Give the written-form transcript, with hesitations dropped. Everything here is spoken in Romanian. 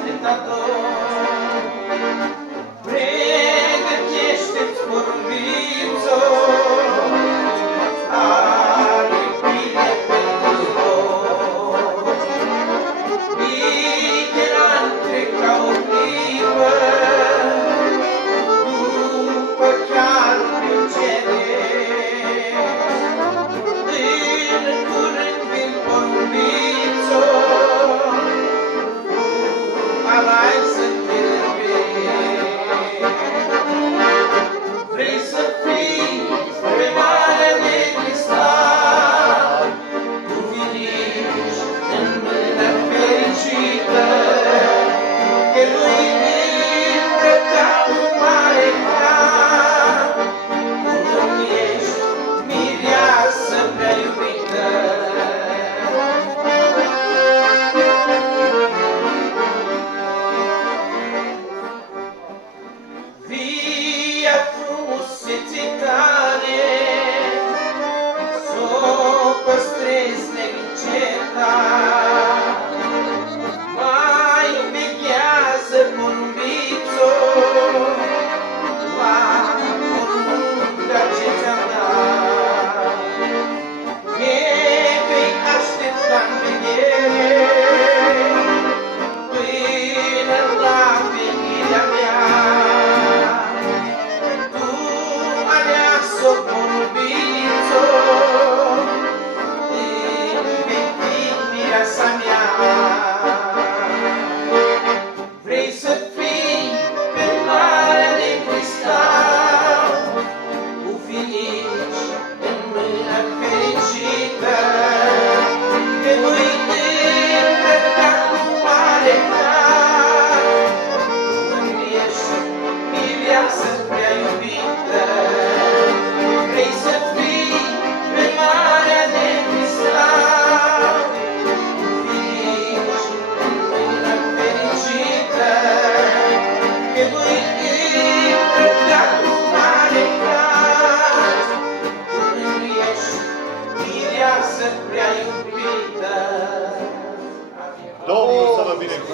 atâta dor. Pregătește-ți vorbiță, are bine pentru toți. Bine între ca o clipă, după chiarul ceresc. În curând vin vorbiță, alai să-mi vrei să fii pe mare de cristal, cu vinici în mână fericită, că lui îmbrăcat un mare har, tu nu ești mireasă prea iubită. Via frumuseții tale s-o păstrezi neîncetat. Mai veghează porumbițo la porunca ce ți-am dat. Me vei aștepta în vedere până la venirea mea. So porumbițo, vei fi mireasa mea. Vrei să fii pe marea de cristal, cu finici în mână fericită, că nu-i îmbrăcat cu mare har, nu ești mireasă prea iubită. Vrei să fii pe marea de cristal, cu finici în mână fericită, că nu-i îmbrăcat cu mare har, nu ești mireasă prea iubită. Domnul să vă binecuvânteze.